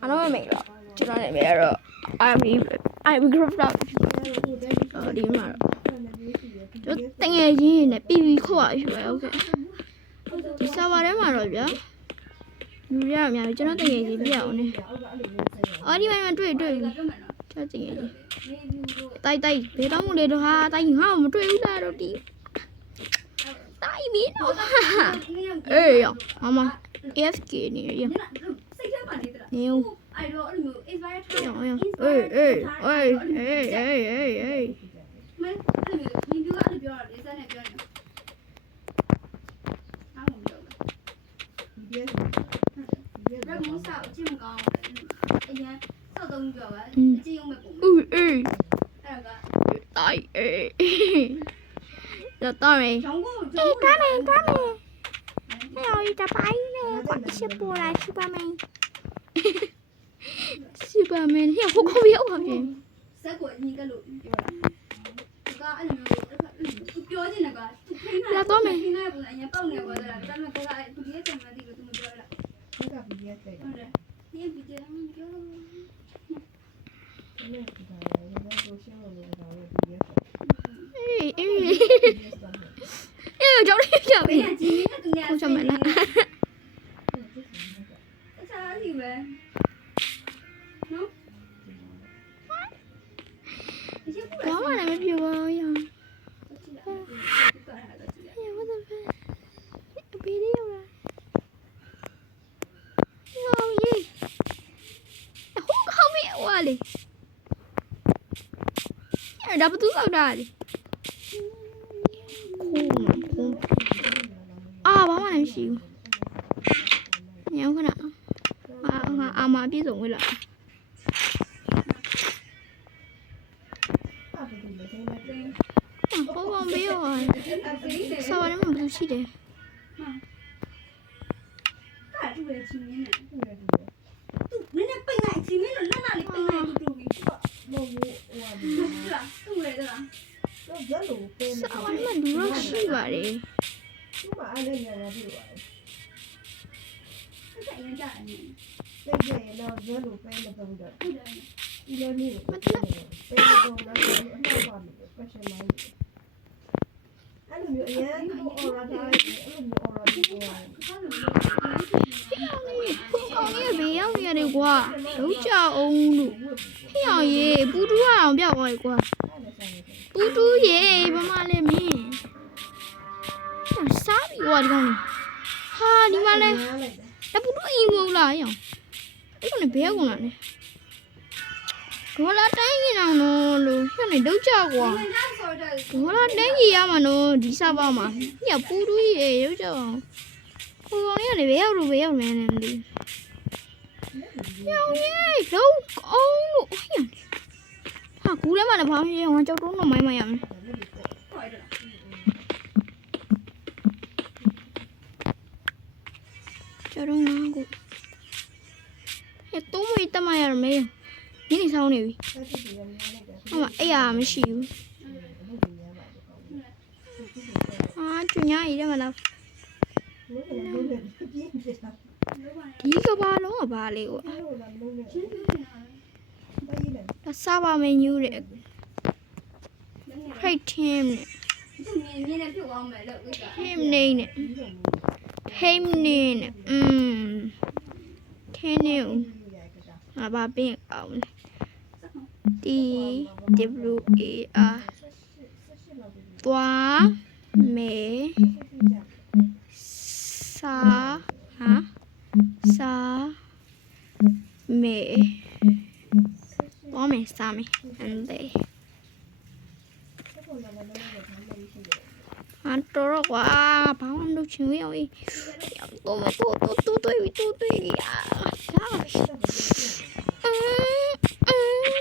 အားလုံးပဲမိတ်တော့ကျွန်တော်လည်းပဲတော့ I group တော့ဒီမှာတော့တငယ်ချင်းနဲ့ပြီးခေါ်ရရွယ်ဟုတ်ကဲ့ဒီစာပါထဲမှာတော့ဗျာလူရအများကြီးကျွန်တော်တငယ်ချင်းပြအောင်နေအော်ဒီမှာတွေ့ကျွန်တော်တငယ်ချင်းတိုက်ဘယ်တော့မှလေတော့ဟာတိုက်ငါ့ကိုမတွေ့ဘူးလားတော့ဒီတိုက်ပြီတော့အေးရောမ AFK နေရစိတ်ထဲမှာနေသလားနေဦးအဲ့တော့အဲ့လိုမျိုး invite ထားရအောင်အေးမင်းအဲ့လိုမျိုးဒီပြောတာလေးစနဲ့ပြောနေအားမပြောဘူးဒီဘက်ကတော့အကျင့်မကောင်းအရင်စောက်သုံးပြောပါအကျင့်ရုံမဲ့ပုံအေးအဲ့ကတိုက်တော့တော်မယ်ကျောင်းကိုကျောင်းသွားမယ်那有一个白呢，我是波兰西巴妹，西巴妹，你好可别我边。三个你个路，那个俺们标的那个，那多没？那不是人家报那个的了，咱们国家不接咱们这个怎么标了？那个不接对。你也不接他们标了。找你找没？我找没了。刚完了没皮包呀？哎呀，我怎么办？别的有了。哟耶！好好别我嘞！哎，这不都找着的？ဘာမှလည်းမရှိဘူး။ညောင်းခဏအာမပြည့်စုံဝင်လာ။ဘောမေးရော။ဆောင်းလည်းမဘူးရှိတယ်။အဲ့ဒါပဲချင်းနေတယ်။သူနည်းနည်းပိတ်လိုက်ချင်းနေလို့လက်လေးပိတ်လိုက်တူပြီ။မဟုတ်ဘူးဟိုဟာသူ့လေလား။တော့ရက်လို့ပဲ။ဆောင်းလည်းလူတော့ရှိပါတယ်။သူ့မှာအဲ့လည်းညာညာပြည့်သွားတယ်။အဲ့ဒါရင်ကြတယ်။ပြည့်ရဲ့တော့ရဲလိုပဲမပုံတော့။ဟုတ်တယ်။ဒီလိုနေပဲမပုံတော့။ပဲတော့လည်းအနောက်ပါမယ် question mark ။အဲ့လိုမျိုးအရင်အော်ရာထားလိုက်အဲ့လိုမျိုးအော်ရာပြီးသွားတယ်။အဲ့လိုမျိုးကောင်းနေဘေးရောက်နေရတယ်ကွာ။လုံးကြအောင်လို့ဟိအောင်ရေပူတူးအောင်ပြောက်သွားပြီကွာ။ပူတူးရေဘာမှလည်းမင်းစားပြီကွာဒီကောင်ဟာဒီမှာလဲတပူတော့အင်းမလားရောအဲ့ကောင်လည်းဘဲကုန်လာနေဒေါ်လာတိုင်းကြီးအောင်လို့ဟဲ့နေတော့ကြောက်ကွာဒေါ်လာတိုင်းကြီးရမှာနော်ဒီစားပါမှာညပူတူးရေရုပ်ကြောက်အောင်ကိုကောင်လေးကလည်းဘဲရောက်လို့ဘဲရောက်နေတယ်မသိဘူးရောင်ကြီးလုံးအောင်လို့ဟဲ့ဟာကူထဲမှာလည်းဘာမှမရအောင်ကြောက်တော့တော့မိုင်းမရမယ်ကျတော့ငါကိုဟဲ့တော့မတမရမယ်ညနေဆောင်နေပြီဟိုမှာအဲ့ရမရှိဘူးအာကျညာရည်တယ်မလားဒီကဘာလုံးကဘာလေကွာဒါစားပါမယ်ညူးတယ်ခိတ်ထင်းနဲ့ဟင်းနေနဲ့ဟိမနေနဲ့ထင်းနေဘာပင်အောင် T W A R သွားမယ်စားမယ်သွားမယ်စားမယ်and theyတော်ကွာဘာမှမလုပ်ချင်ဘူးအေးတော့တွေ့ရ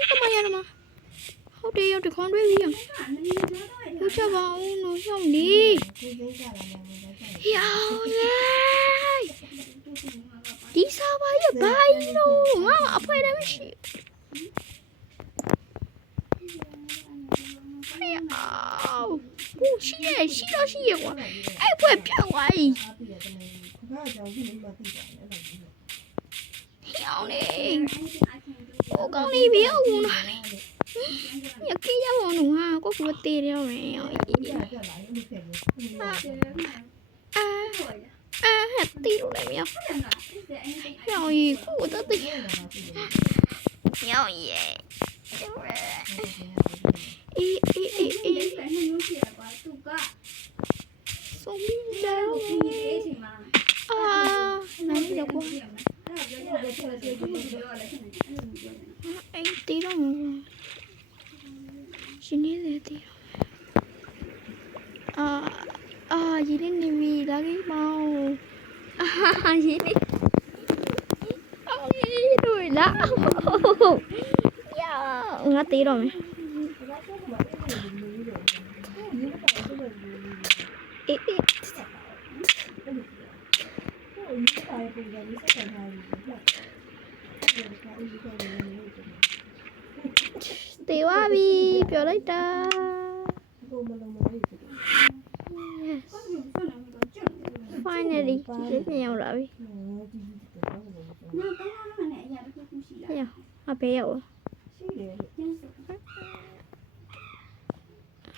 တမရမဟုတ်တယ်ရောက်တခေါင်းတွေ့ပြီရောက်ချပါဦးလို့ရောက်နေရောက်နေဒီစားပါရဘာလို့ငါအဖွဲတယ်မရှိရှိရကွာအဲ့ဘွဲ့ဖြောက်သွားပြီဟော ကောင်လေးဟိုကောင်လေးပြောင်းလာလေရကေးရအောင်လို့ဟာကိုကတေးရောမယ်အာတီးလို့လည်းမရရောင်ကြီးကိုတော့တေးရောင်ကြီးအေးဆုံးပြီလားအာနားရကွာအဲ့တီးတော့ရှင်နေတယ်တီးရင်းနေပြီလာကြီးမောင်ရင်းနေတို့လာငါတီးတော့မယ်အေးတေဝါပြီပြောလိုက်တာ finally ဒီပြန်ရောက်လာပြီအဖေရောက်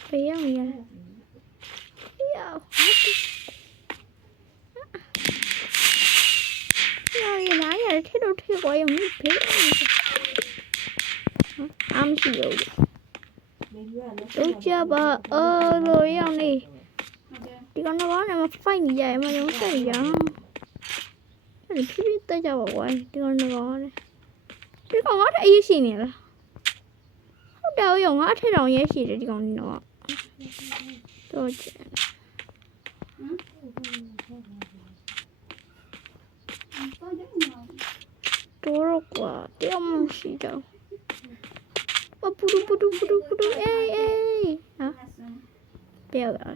ဖေရောက်ရလာရထတော့ထကိုရမြဖေးI'm sure တို့ကြပါလိုရောက်နေဒီကောင်တော့လည်းမဖိုက်နေကြရမရုံးဆက်ရအဲ့ဖြည်းဖြည်းတက်ကြပါကွာဒီကောင်တော့လည်းဒီကောင်ကအရေးရှိနေလားဟုတ်တယ်ရောငါအထက်တောင်ရဲရှိတယ်ဒီကောင်တော့တော့ချင်တော့ကွာတရားမရှိတော့ပူအေးဟာပြောတာ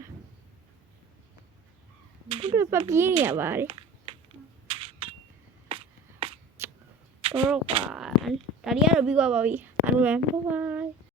တို့ပပြင်းနေရပါတယ်တော့ကွာဒါရီကတော့ပြီးသွားပါပြီအားလုံးပဲ bye bye